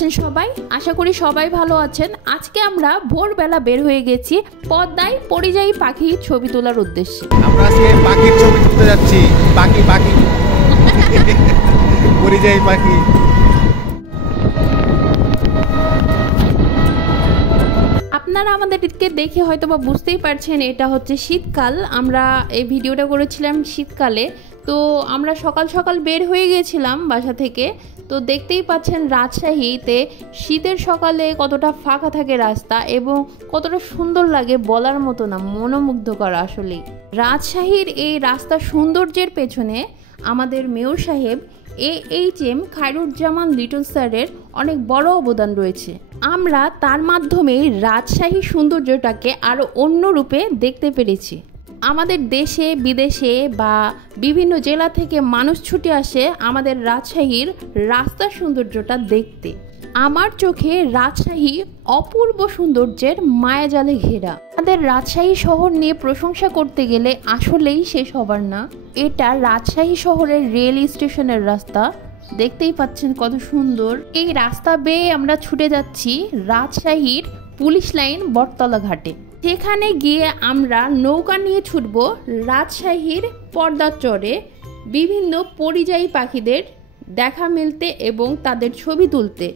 আছেন সবাই? আশা করি সবাই ভালো আছেন। আজকে আমরা ভোরবেলা বের হয়ে গেছি পদ্মায় পরিযায়ী পাখি ছবি তোলার উদ্দেশ্যে। আমরা আজকে পাখির ছবি তুলতে যাচ্ছি। পাখি পরিযায়ী পাখি। আপনারা আমাদেরকে দেখে হয়তো বা বুঝতেই পারছেন এটা হচ্ছে শীতকাল। আমরা এই ভিডিওটা করেছিলাম শীতকালে। তো আমরা সকাল সকাল বের হয়ে গেছিলাম বাসা থেকে। তো দেখতেই পাচ্ছেন রাজশাহীতে শীতের সকালে কতটা ফাঁকা থাকে রাস্তা এবং কতটা সুন্দর লাগে বলার মতো না, মনোমুগ্ধকর আসলেই। রাজশাহীর এই রাস্তার সৌন্দর্যের পেছনে আমাদের মেয়র সাহেব AHM খায়রুজ্জামান লিটন স্যারের অনেক বড় অবদান রয়েছে। আমরা তার মাধ্যমে রাজশাহী সৌন্দর্যটাকে আরও অন্য রূপে দেখতে পেরেছি। আমাদের দেশে বিদেশে বা বিভিন্ন জেলা থেকে মানুষ ছুটে আসে আমাদের রাজশাহীর রাস্তার সৌন্দর্যটা দেখতে। আমার চোখে রাজশাহী অপূর্ব সৌন্দর্যের মায়াজালে ঘেরা। আমাদের রাজশাহী শহর নিয়ে প্রশংসা করতে গেলে আসলেই শেষ হবার না। এটা রাজশাহী শহরের রেল স্টেশনের রাস্তা, দেখতেই পাচ্ছেন কত সুন্দর। এই রাস্তা বেয়ে আমরা ছুটে যাচ্ছি রাজশাহীর পুলিশ লাইন বটতলা ঘাটে। সেখানে গিয়ে আমরা নৌকা নিয়ে ছুটব রাজশাহীর পর্দার চরে বিভিন্ন পরিযায়ী পাখিদের দেখা মিলতে এবং তাদের ছবি তুলতে।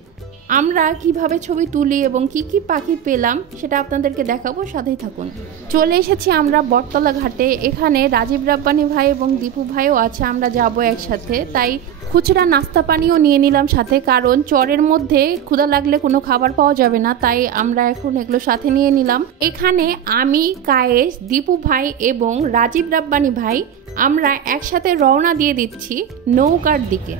আমরা কিভাবে ছবি তুলি এবং কি কি পাখি পেলাম সেটা আপনাদেরকে দেখাবো, সাথেই থাকুন। চলে এসেছি আমরা বটতলা ঘাটে। এখানে রাজীব রাব্বানি ভাই এবং দীপু ভাইও আছে, আমরা যাব একসাথে। তাই খুচরা নাস্তা পানিও নিয়ে নিলাম সাথে, কারণ চরের মধ্যে ক্ষুধা লাগলে কোনো খাবার পাওয়া যাবে না, তাই আমরা এখন এগুলো সাথে নিয়ে নিলাম। এখানে আমি, কায়েস, দীপু ভাই এবং রাজীব রাব্বানি ভাই আমরা একসাথে রওনা দিয়ে দিচ্ছি নৌকার দিকে।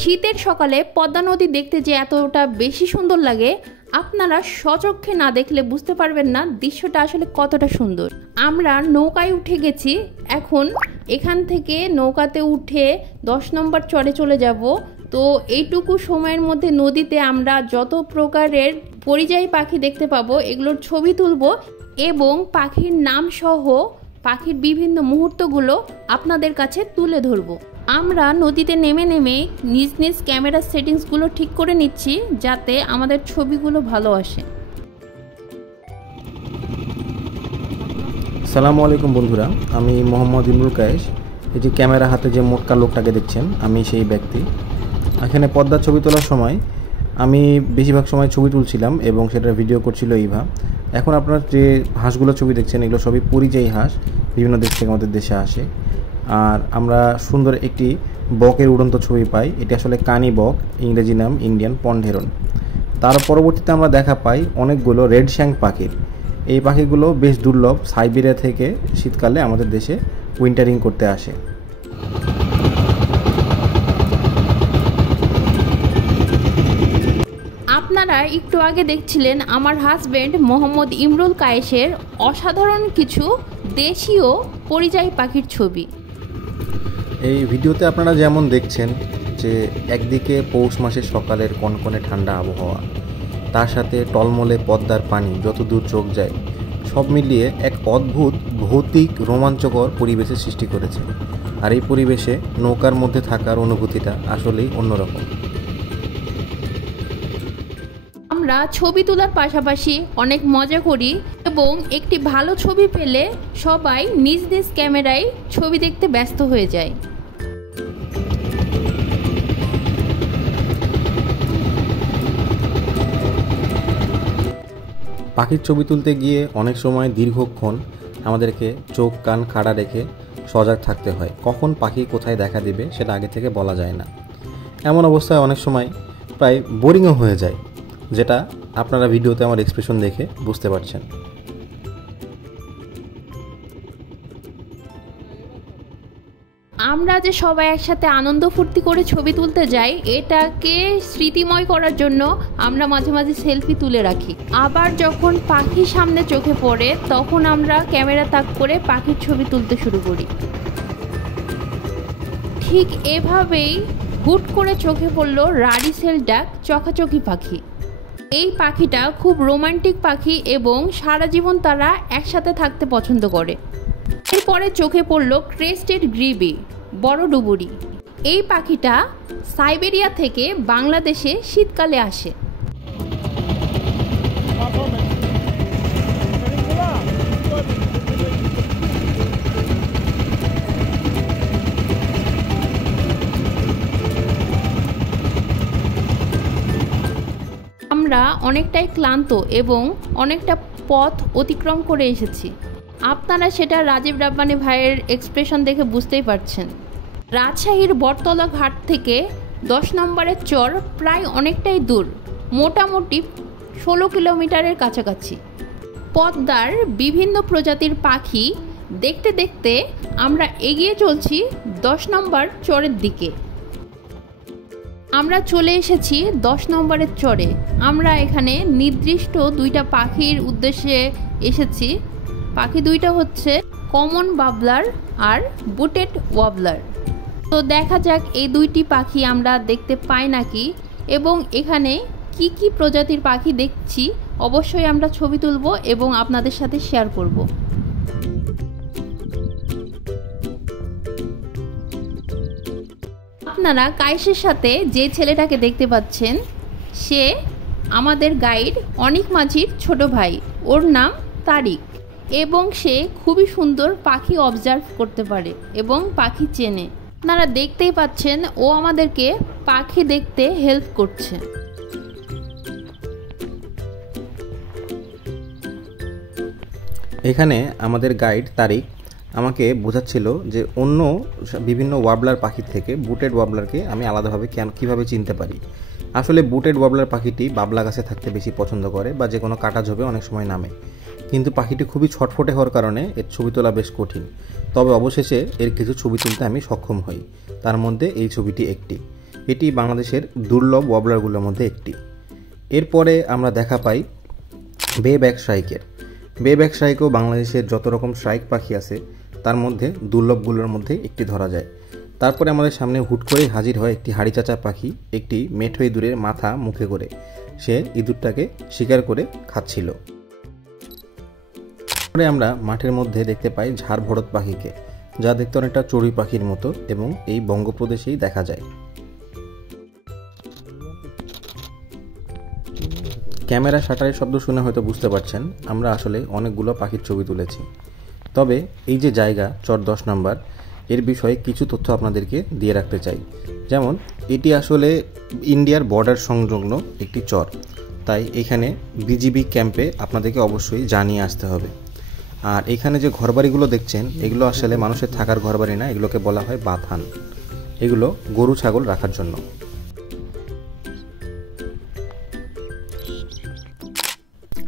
শীতের সকালে পদ্মা নদী দেখতে যে এতটা বেশি সুন্দর লাগে, আপনারা স্বচক্ষে না দেখলে বুঝতে পারবেন না দৃশ্যটা আসলে কতটা সুন্দর। আমরা নৌকায় উঠে গেছি। এখন এখান থেকে নৌকাতে উঠে 10 নম্বর চরে চলে যাব। তো এইটুকু সময়ের মধ্যে নদীতে আমরা যত প্রকারের পরিযায়ী পাখি দেখতে পাবো এগুলোর ছবি তুলব এবং পাখির নাম সহ পাখির বিভিন্ন মুহূর্তগুলো আপনাদের কাছে তুলে ধরবো। আমরা নদীতে নেমে নিজ নিজ ক্যামেরার সেটিংসগুলো ঠিক করে নিচ্ছি যাতে আমাদের ছবিগুলো ভালো আসে। আসসালামু আলাইকুম বন্ধুরা, আমি মোহাম্মদ ইমরুল কায়েস। এই যে ক্যামেরা হাতে যে মোটকা লোকটাকে দেখছেন, আমি সেই ব্যক্তি। এখানে পদ্মার ছবি তোলার সময় আমি বেশিরভাগ সময় ছবি তুলছিলাম এবং সেটা ভিডিও করছিল ইভা। এখন আপনারা যে হাঁসগুলো ছবি দেখছেন এগুলো সবই পরিযায়ী হাঁস, বিভিন্ন দেশ থেকে আমাদের দেশে আসে। আর আমরা সুন্দর একটি বকের উড়ন্ত ছবি পাই। এটি আসলে কানি বক, ইংরেজি নাম ইন্ডিয়ান পন্ড হেরন। তার পরবর্তীতে আমরা দেখা পাই অনেকগুলো রেড শ্যাঙ্ক পাখির। এই পাখিগুলো বেশ দুর্লভ, সাইবেরিয়া থেকে শীতকালে আমাদের দেশে উইন্টারিং করতে আসে। আপনারা একটু আগে দেখছিলেন আমার হাজব্যান্ড মোহাম্মদ ইমরুল কায়েসের অসাধারণ কিছু দেশীয় পরিযায়ী পাখির ছবি। এই ভিডিওতে আপনারা যেমন দেখছেন যে একদিকে পৌষ মাসের সকালের কনকনে ঠান্ডা আবহাওয়া, তার সাথে টলমলে পদ্মার পানি যত দূর চোখ যায়, সব মিলিয়ে এক অদ্ভুত ভৌতিক রোমাঞ্চকর পরিবেশের সৃষ্টি করেছে। আর এই পরিবেশে নৌকার মধ্যে থাকার অনুভূতিটা আসলেই অন্যরকম। আমরা ছবি তোলার পাশাপাশি অনেক মজা করি এবং একটি ভালো ছবি পেলে সবাই নিজ নিজ ক্যামেরায় ছবি দেখতে ব্যস্ত হয়ে যায়। পাখির ছবি তুলতে গিয়ে অনেক সময় দীর্ঘক্ষণ আমাদেরকে চোখ কান খাড়া রেখে সজাগ থাকতে হয়। কখন পাখি কোথায় দেখা দিবে সেটা আগে থেকে বলা যায় না। এমন অবস্থায় অনেক সময় প্রায় বোরিংও হয়ে যায়, যেটা আপনারা ভিডিওতে আমার এক্সপ্রেশন দেখে বুঝতে পারছেন। আমরা যে সবাই একসাথে আনন্দ ফুর্তি করে ছবি তুলতে যাই, এটাকে স্মৃতিময় করার জন্য আমরা মাঝে মাঝে সেলফি তুলে রাখি। আবার যখন পাখি সামনে চোখে পড়ে তখন আমরা ক্যামেরা তাক করে পাখির ছবি তুলতে শুরু করি। ঠিক এভাবেই হুট করে চোখে পড়ল রাডিসেল ডাক চকাচকি পাখি। এই পাখিটা খুব রোমান্টিক পাখি এবং সারা জীবন তারা একসাথে থাকতে পছন্দ করে। এরপরে চোখে পড়ল ক্রেস্টেড গ্রিবি বড় ডুবুরি। এই পাখিটা সাইবেরিয়া থেকে বাংলাদেশে শীতকালে আসে। আমরা অনেকটাই ক্লান্ত এবং অনেকটা পথ অতিক্রম করে এসেছি। আপনারা সেটা রাজীব রাব্বানী ভাইয়ের এক্সপ্রেশন দেখে বুঝতেই পারছেন। রাজশাহীর বটতলা ঘাট থেকে 10 নম্বরের চর প্রায় অনেকটাই দূর, মোটামুটি 16 কিলোমিটারের কাছাকাছি। পদ্মার বিভিন্ন প্রজাতির পাখি দেখতে দেখতে আমরা এগিয়ে চলছি 10 নম্বর চরের দিকে। আমরা চলে এসেছি 10 নম্বরের চরে। আমরা এখানে নির্দিষ্ট 2টা পাখির উদ্দেশ্যে এসেছি। পাখি 2টা হচ্ছে কমন বাবলার আর বুটেড ওয়াবলার। তো দেখা যাক এই 2টি পাখি আমরা দেখতে পাই নাকি, এবং এখানে কি কি প্রজাতির পাখি দেখছি অবশ্যই আমরা ছবি তুলব এবং আপনাদের সাথে শেয়ার করব। আপনারা কায়েসের সাথে যে ছেলেটাকে দেখতে পাচ্ছেন সে আমাদের গাইড অনিক মাঝির ছোট ভাই। ওর নাম তারিক এবং সে খুবই সুন্দর পাখি অবজার্ভ করতে পারে এবং পাখি চেনে। আপনারা দেখতেই পাচ্ছেন ও আমাদেরকে পাখি দেখতে হেল্প করছে। এখানে আমাদের গাইড তারিক আমাকে বোঝাচ্ছিল যে অন্য বিভিন্ন ওয়াবলার পাখির থেকে বুটেড ওয়াবলারকে আমি আলাদাভাবে কীভাবে চিনতে পারি। আসলে বুটেড ওয়াবলার পাখিটি বাবলা গাছে থাকতে বেশি পছন্দ করে বা যে কোনো কাটা ঝোপে অনেক সময় নামে, কিন্তু পাখিটি খুবই ছটফটে হওয়ার কারণে এর ছবি তোলা বেশ কঠিন। তবে অবশেষে এর কিছু ছবি তুলতে আমি সক্ষম হই। তার মধ্যে এই ছবিটি একটি। এটি বাংলাদেশের দুর্লভ ওয়াবলারগুলোর মধ্যে একটি। এরপরে আমরা দেখা পাই বে ব্যাক শ্রাইকের। বে ব্যাক শ্রাইকও বাংলাদেশের যত রকম শ্রাইক পাখি আছে তার মধ্যে দুর্লভগুলোর মধ্যে একটি ধরা যায়। তারপরে আমাদের সামনে হুট করেই হাজির হয় একটি হাড়ি চাচা পাখি, একটি মেঠো ইঁদুরের মাথা মুখে করে। সে ইঁদুরটাকে শিকার করে খাচ্ছিল। পরে আমরা মাঠের মধ্যে দেখতে পাই ঝাড় ভরত পাখিকে, যা দেখতে অনেকটা চড়ুই পাখির মতো এবং এই বঙ্গপ্রদেশেই দেখা যায়। ক্যামেরা শাটারের শব্দ শুনে হয়তো বুঝতে পারছেন আমরা আসলে অনেকগুলো পাখির ছবি তুলেছি। তবে এই যে জায়গা চর 10 নম্বর, এর বিষয়ে কিছু তথ্য আপনাদেরকে দিয়ে রাখতে চাই। যেমন এটি আসলে ইন্ডিয়ার বর্ডার সংলগ্ন একটি চর, তাই এখানে বিজিবি ক্যাম্পে আপনাদেরকে অবশ্যই জানিয়ে আসতে হবে। আর এখানে যে ঘরবাড়িগুলো দেখছেন এগুলো আসলে মানুষের থাকার ঘরবাড়ি না, এগুলোকে বলা হয় বাথান। এগুলো গরু ছাগল রাখার জন্য।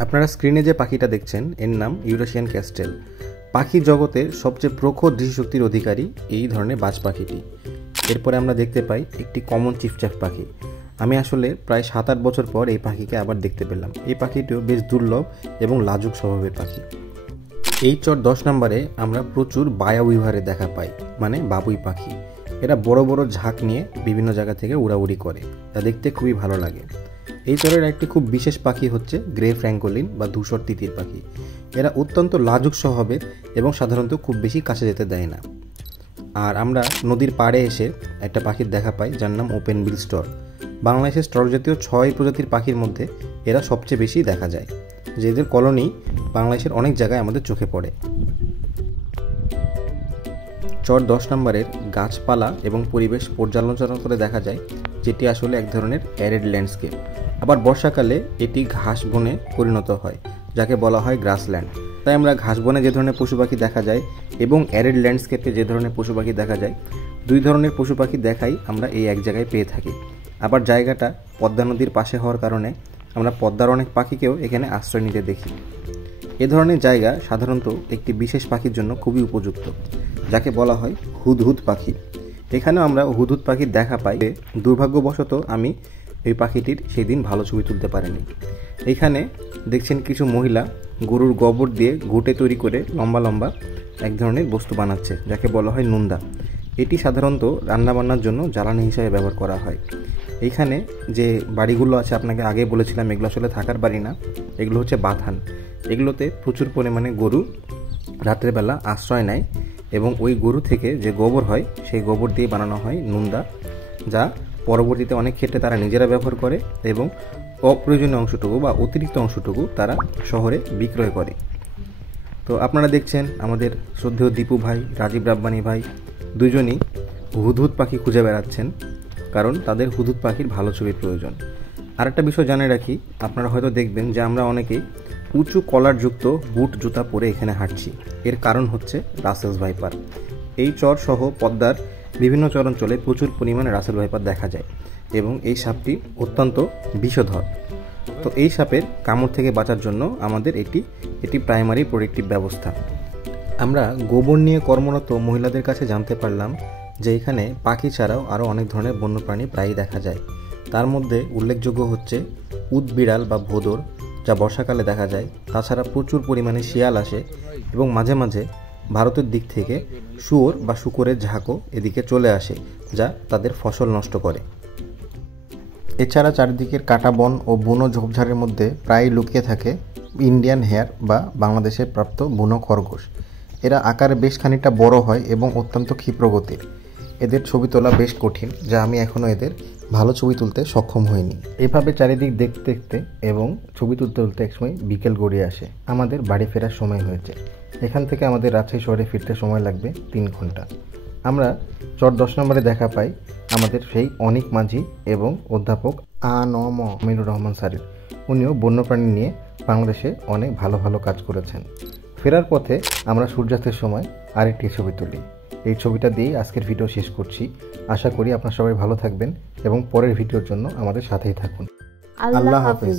আপনারা স্ক্রিনে যে পাখিটা দেখছেন এর নাম ইউরেশিয়ান ক্যাস্টেল। পাখি জগতের সবচেয়ে প্রখর দৃষ্টিশক্তির অধিকারী এই ধরনের বাজ পাখিটি। এরপরে আমরা দেখতে পাই একটি কমন চিফচাফ পাখি। আমি আসলে প্রায় 7-8 বছর পর এই পাখিকে আবার দেখতে পেলাম। এই পাখিটিও বেশ দুর্লভ এবং লাজুক স্বভাবের পাখি। এই চর 10 নম্বরে আমরা প্রচুর বায়া উইভারে দেখা পাই, মানে বাবুই পাখি। এরা বড় বড় ঝাঁক নিয়ে বিভিন্ন জায়গা থেকে উড়াউড়ি করে, তা দেখতে খুবই ভালো লাগে। এই চরের একটি খুব বিশেষ পাখি হচ্ছে গ্রে ফ্র্যাঙ্কলিন বা ধূসর তিতির পাখি। এরা অত্যন্ত লাজুক স্বভাবের এবং সাধারণত খুব বেশি কাছে যেতে দেয় না। আর আমরা নদীর পাড়ে এসে একটা পাখির দেখা পাই যার নাম ওপেন বিল স্টর্ক। বাংলাদেশের স্টর্ক জাতীয় 6 প্রজাতির পাখির মধ্যে এরা সবচেয়ে বেশি দেখা যায়, যেদের কলোনি বাংলাদেশের অনেক জায়গায় আমাদের চোখে পড়ে। চর 10 নম্বরের গাছপালা এবং পরিবেশ পর্যালোচনা করে দেখা যায় যেটি আসলে এক ধরনের অ্যারিড ল্যান্ডস্কেপ। আবার বর্ষাকালে এটি ঘাস বনে পরিণত হয়, যাকে বলা হয় গ্রাসল্যান্ড। তাই আমরা ঘাস বনে যে ধরনের পশু পাখি দেখা যায় এবং অ্যারিড ল্যান্ডস্কেপে যে ধরনের পশু পাখি দেখা যায়, 2 ধরনের পশু পাখি দেখাই আমরা এই এক জায়গায় পেয়ে থাকি। আবার জায়গাটা পদ্মা নদীর পাশে হওয়ার কারণে আমরা পদ্মার অনেক পাখিকেও এখানে আশ্রয় নিতে দেখি। এ ধরনের জায়গা সাধারণত একটি বিশেষ পাখির জন্য খুবই উপযুক্ত, যাকে বলা হয় হুদহুদ পাখি। এখানেও আমরা হুদহুদ পাখির দেখা পাই। দুর্ভাগ্যবশত আমি এই পাখিটির সেই দিন ভালো ছবি তুলতে পারিনি। এখানে দেখছেন কিছু মহিলা গরুর গোবর দিয়ে ঘুঁটে তৈরি করে লম্বা লম্বা এক ধরনের বস্তু বানাচ্ছে, যাকে বলা হয় নুন্দা। এটি সাধারণত রান্নাবান্নার জন্য জ্বালানি হিসাবে ব্যবহার করা হয়। এইখানে যে বাড়িগুলো আছে আপনাকে আগে বলেছিলাম, এগুলো আসলে থাকার বাড়ি না, এগুলো হচ্ছে বাথান। এগুলোতে প্রচুর পরিমাণে গরু রাত্রেবেলা আশ্রয় নেয় এবং ওই গরু থেকে যে গোবর হয় সেই গোবর দিয়ে বানানো হয় নুন্দা, যা পরবর্তীতে অনেক ক্ষেত্রে তারা নিজেরা ব্যবহার করে এবং অপ্রয়োজনীয় অংশটুকু বা অতিরিক্ত অংশটুকু তারা শহরে বিক্রয় করে। তো আপনারা দেখছেন আমাদের শ্রদ্ধেয় দীপু ভাই, রাজীব রাব্বানি ভাই দুজনই হুদহুদ পাখি খুঁজে বেড়াচ্ছেন, কারণ তাদের হুদহুদ পাখির ভালো ছবির প্রয়োজন। আরেকটা বিষয় জানিয়ে রাখি, আপনারা হয়তো দেখবেন যে আমরা অনেকেই উঁচু কলারযুক্ত বুট জুতা পরে এখানে হাঁটছি। এর কারণ হচ্ছে রাসেলস ভাইপার। এই চর সহ পদ্মার বিভিন্ন চরাঞ্চলে প্রচুর পরিমাণে রাসেল ভাইপার দেখা যায় এবং এই সাপটি অত্যন্ত বিষধর। তো এই সাপের কামড় থেকে বাঁচার জন্য আমাদের এটি প্রাইমারি প্রোটেক্টিভ ব্যবস্থা। আমরা গোবর নিয়ে কর্মরত মহিলাদের কাছে জানতে পারলাম যে এখানে পাখি ছাড়াও আরও অনেক ধরনের বন্যপ্রাণী প্রায়ই দেখা যায়। তার মধ্যে উল্লেখযোগ্য হচ্ছে উদবিড়াল বা ভোদর, যা বর্ষাকালে দেখা যায়। তাছাড়া প্রচুর পরিমাণে শিয়াল আসে এবং মাঝে মাঝে ভারতের দিক থেকে শুয়োর বা শূকরের ঝাঁকও এদিকে চলে আসে, যা তাদের ফসল নষ্ট করে। এছাড়া চারিদিকের কাটা বন ও বুনো ঝোপঝাড়ের মধ্যে প্রায় লুকিয়ে থাকে ইন্ডিয়ান হেয়ার বা বাংলাদেশে প্রাপ্ত বুনো খরগোশ। এরা আকারে বেশ খানিকটা বড় হয় এবং অত্যন্ত ক্ষিপ্রগতির। এদের ছবি তোলা বেশ কঠিন, যা আমি এখনও এদের ভালো ছবি তুলতে সক্ষম হইনি। এভাবে চারিদিক দেখতে দেখতে এবং ছবি তুলতে তুলতে একসময় বিকেল গড়িয়ে আসে। আমাদের বাড়ি ফেরার সময় হয়েছে। এখান থেকে আমাদের রাজশাহী শহরে ফিরতে সময় লাগবে 3 ঘন্টা। আমরা চর 10 নম্বরে দেখা পাই আমাদের সেই অনিক মাঝি এবং অধ্যাপক আ.ন.ম. আমিনুর রহমান স্যারের। উনিও বন্যপ্রাণী নিয়ে বাংলাদেশে অনেক ভালো ভালো কাজ করেছেন। ফেরার পথে আমরা সূর্যাস্তের সময় আরেকটি ছবি তুলি। এই ছবিটা দিয়েই আজকের ভিডিও শেষ করছি। আশা করি আপনারা সবাই ভালো থাকবেন এবং পরের ভিডিওর জন্য আমাদের সাথেই থাকুন। আল্লাহ হাফেজ।